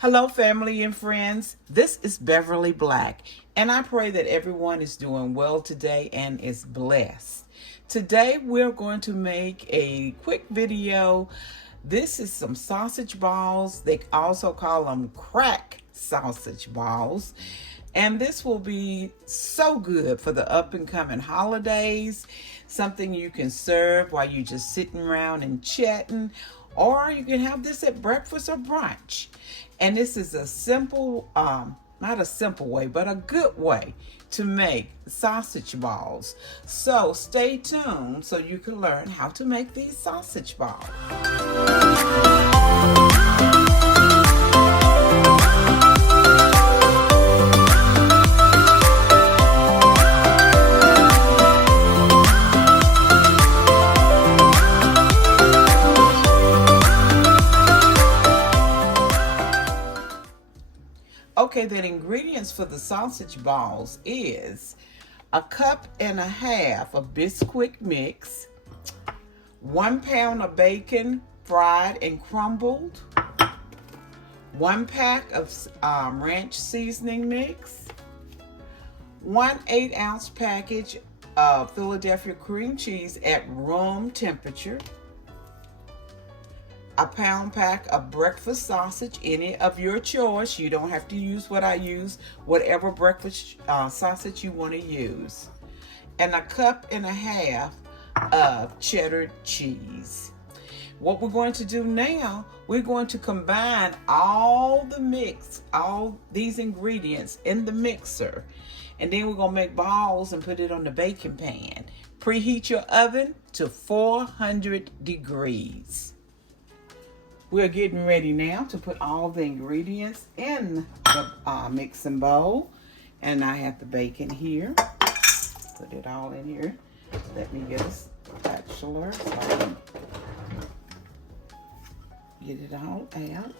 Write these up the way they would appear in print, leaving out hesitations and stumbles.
Hello, family and friends. This is Beverly Black, and I pray that everyone is doing well today and is blessed. Today, we're going to make a quick video. This is some sausage balls. They also call them crack sausage balls. And this will be so good for the up and coming holidays. Something you can serve while you're just sitting around and chatting, or you can have this at breakfast or brunch. And this is a simple, not a simple way, but a good way to make sausage balls. So stay tuned so you can learn how to make these sausage balls. Okay, the ingredients for the sausage balls is a cup and a half of Bisquick mix, 1 pound of bacon fried and crumbled, 1 pack of ranch seasoning mix, 1 8-ounce package of Philadelphia cream cheese at room temperature, a pound pack of breakfast sausage, any of your choice. You don't have to use what I use, whatever breakfast sausage you want to use, and a cup and a half of cheddar cheese. What we're going to do now, we're going to combine all these ingredients in the mixer, and then we're going to make balls and put it on the baking pan. Preheat your oven to 400 degrees. We're getting ready now to put all the ingredients in the mixing bowl. And I have the bacon here. Put it all in here. Let me get a spatula so I can get it all out.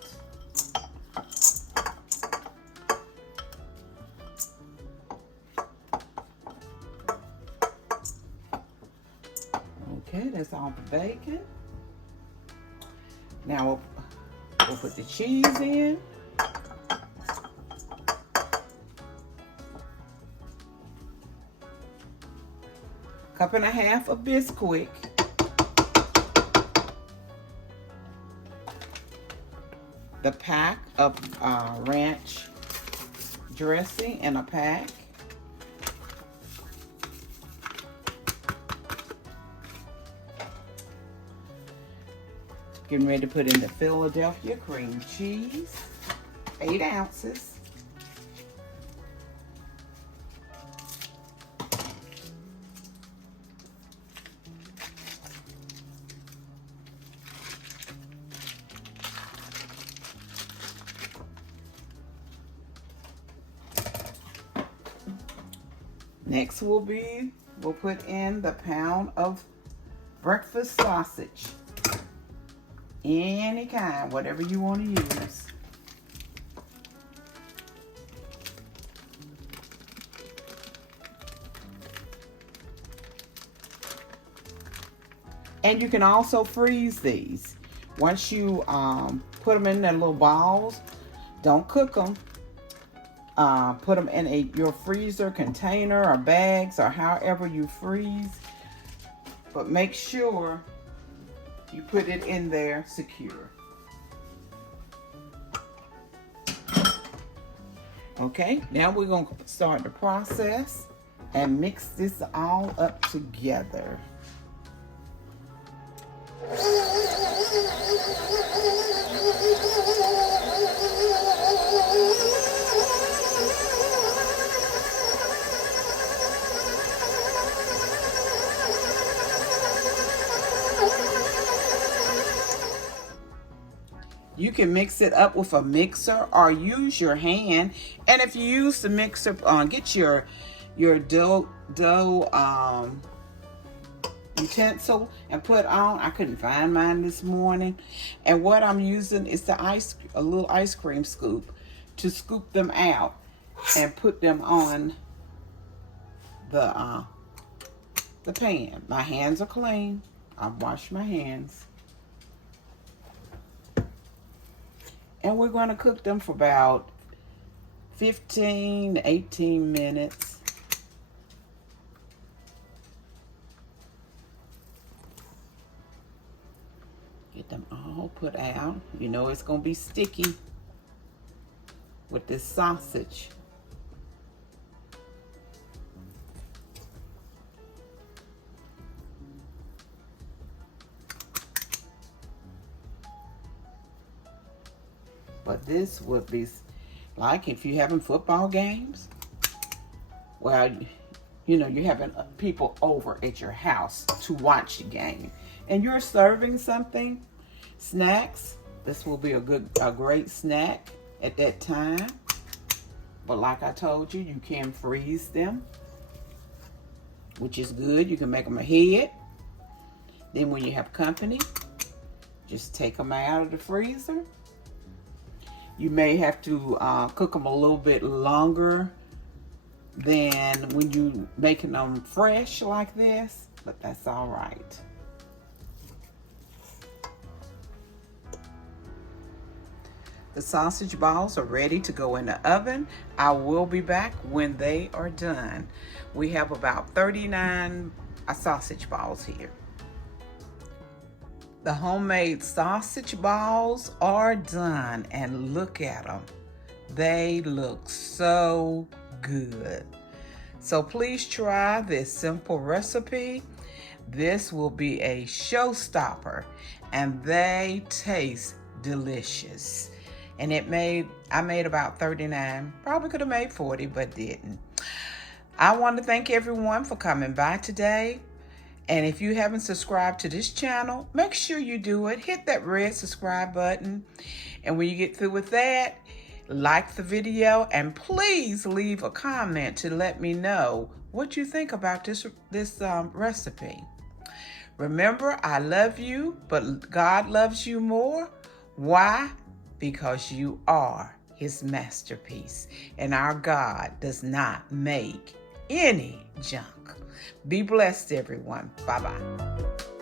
Okay, that's all the bacon. Now we'll put the cheese in. Cup and a half of Bisquick. The pack of ranch dressing in a pack. Getting ready to put in the Philadelphia cream cheese, 8 ounces. Next we'll put in the pound of breakfast sausage. Any kind, whatever you want to use. And you can also freeze these. Once you put them in their little balls, don't cook them. Put them in your freezer container or bags or however you freeze. But make sure you put it in there secure. Okay, now we're going to start the process and mix this all up together. You can mix it up with a mixer or use your hand. And if you use the mixer, get your dough utensil and put on. I couldn't find mine this morning. And what I'm using is a little ice cream scoop to scoop them out and put them on the pan. My hands are clean. I've washed my hands. And we're going to cook them for about 15 to 18 minutes. Get them all put out. You know it's going to be sticky with this sausage. But this would be like if you're having football games. Well, you know, you're having people over at your house to watch the game. And you're serving something, snacks. This will be a great snack at that time. But like I told you, you can freeze them, which is good. You can make them ahead. Then when you have company, just take them out of the freezer. You may have to cook them a little bit longer than when you making them fresh like this, but that's all right. The sausage balls are ready to go in the oven. I will be back when they are done. We have about 39 sausage balls here. The homemade sausage balls are done, and look at them. They look so good. So please try this simple recipe. This will be a showstopper, and they taste delicious. And I made about 39. Probably could have made 40, but didn't. I want to thank everyone for coming by today. And if you haven't subscribed to this channel, make sure you do it. Hit that red subscribe button. And when you get through with that, like the video, and please leave a comment to let me know what you think about this recipe. Remember, I love you, but God loves you more. Why? Because you are His masterpiece, and our God does not make any junk. Be blessed, everyone. Bye-bye.